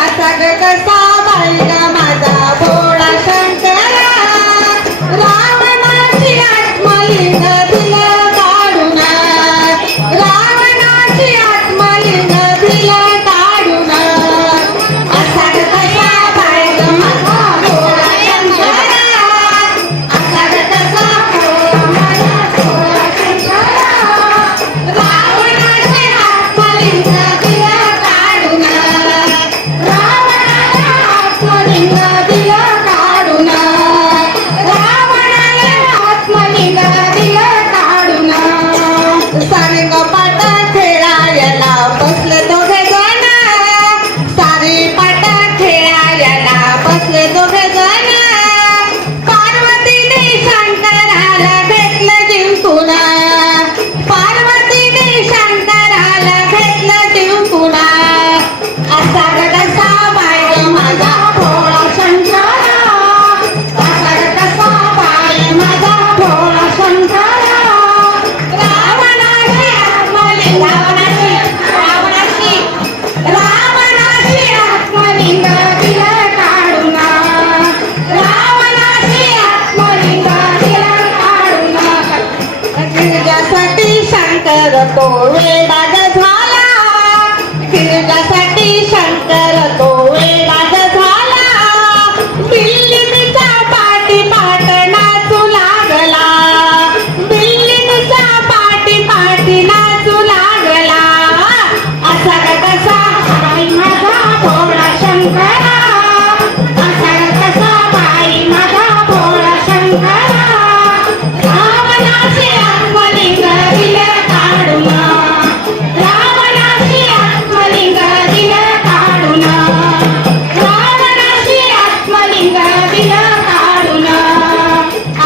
असा ग कसा बाई ग माझा भोळा शंकरा, रावणाची आत्मलिंग दिलं काढून, रावणाची आत्मलिंग दिलं काढून. असा ग कसा बाई ग माझा भोळा शंकरा, असा ग कसा माझा भोळा शंकरा, रावणाची आत्मलिंग दिलं काढून, रावणाला आत्मलिंग दिलं काढून, रावणाला आत्मलिंग दिलं काढून. सारंग पाट खेळायला बसले दोघे जण, सारी पाट खेळायला बसले दोघे जण. पार्वतीने शंकराला भेटलं जिंकून, पार्वतीने शंकराला भेटलं जिंकून. असा ग कसा बाई ग माझा भोळा शंकरा, असा ग कसा बाई माझा भोळा शंकरा, रावणाची आत्मलिंग, रावणाची आत्मलिंग दिलं काढून, रावणाची आत्मलिंग दिलं काढून. गिरजासाठी शंकर तो वेडा ग झाला, गिरजासाठी शंकर तो वेडा ग झाला. बिल्लीच्या पाठी पाट नाचू लागला, बिल्लीच्या पाठी पाठी नाचू लागला. असा ग कसा बाई माझा भोळा शंकरा, असा ग कसा बाई माझा भोळा शंकरा, रावणाची आत्मलिंग दिलं काढून, रावणाची आत्मलिंग दिलं काढून, रावणाची आत्मलिंग दिलं काढून.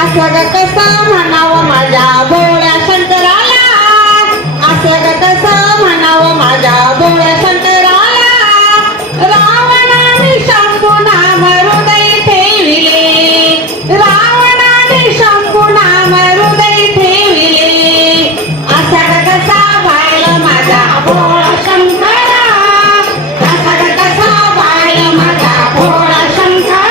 असं ग कसं म्हणावं माझ्या भोळ्या शंकराला, असं ग कसं म्हणावं माझ्या भोळ्या शंकराला. रावणाने शंभू नाम हृदय ठेविले, रावणाने शंभू नाम हृदय ठेविले. असा ग कसा बाई ग माझा भोळा शंकरा, असा ग कसा बाई ग माझा भोळा शंकरा,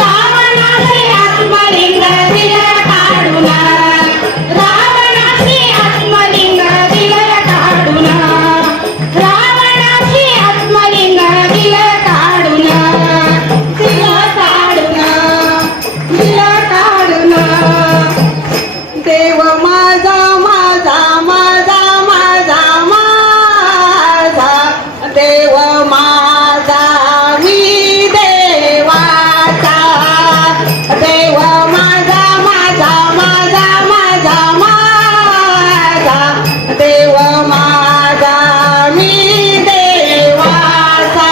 रावणाचे आत्मलिंग दिलं काढून, रावणाचे आत्मलिंग दिलं काढून, रावणाचे आत्मलिंग दिलं काढून, दिलं काढून, दिलं काढून. देव माझा माझा माझा माझा माझा, देव माझा मी देवाचा, देव माझा माझा माझा माझा माझा, देव माझा मी देवाचा,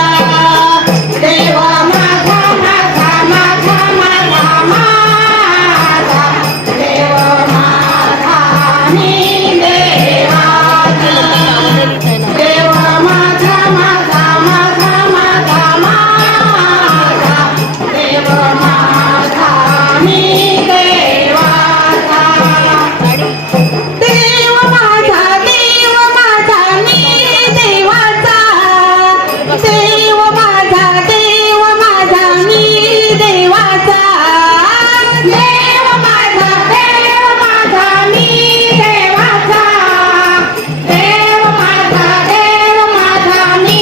देव माझा माझा माझा माझा माझा, देव माझा मी देवाचा, देव माझा माझा माझा माझा माझा, देव माझा मी देवाचा. देव माझा मी देवाचा, देव माझा मी देवाचा, देव माझा मी देवाचा, देव माझा मी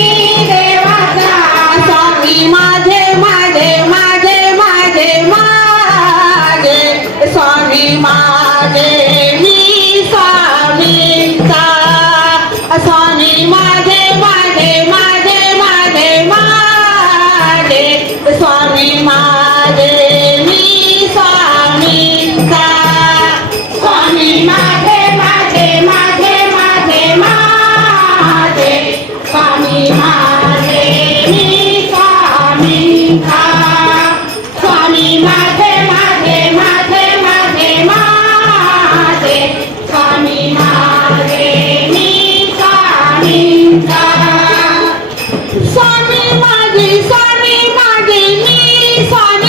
देवाचा. स्वामी माझे माझे माझे माझे माझे, स्वामी माझे मी स्वामींचा, स्वामी माझे माझे माझे माझे माझे, स्वामी माझे मी स्वामींचा, स्वामी माझे माझे माझे माझे माझे, स्वामी माझे मी स्वामींचा, स्वामी माझे माझे माझे माझे माझे, स्वामी माझे मी स्वामींचा. स्वामी माझे मी स्वामी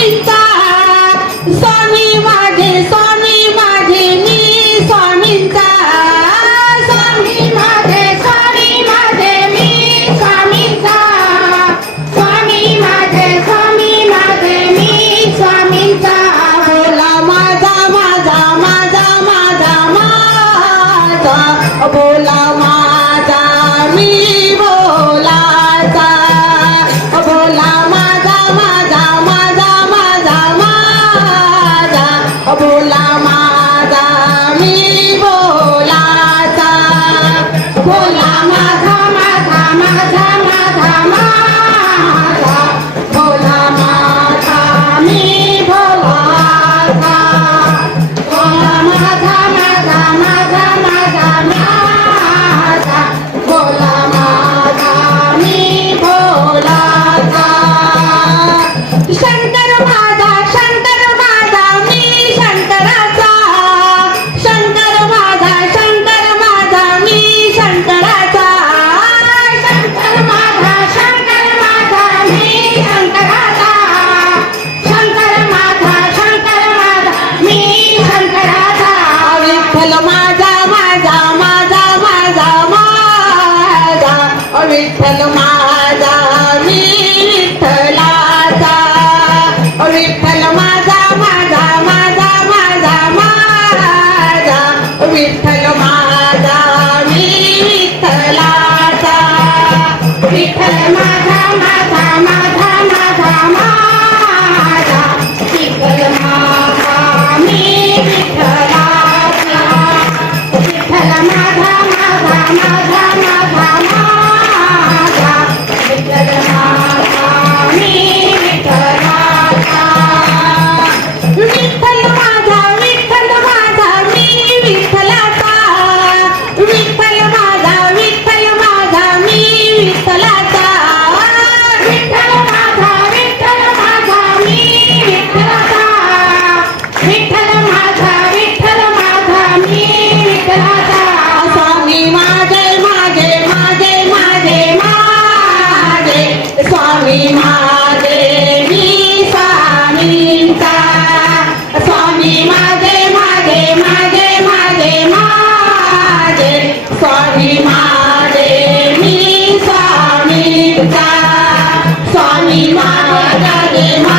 माझे मी स्वामींचा स्वामी माझा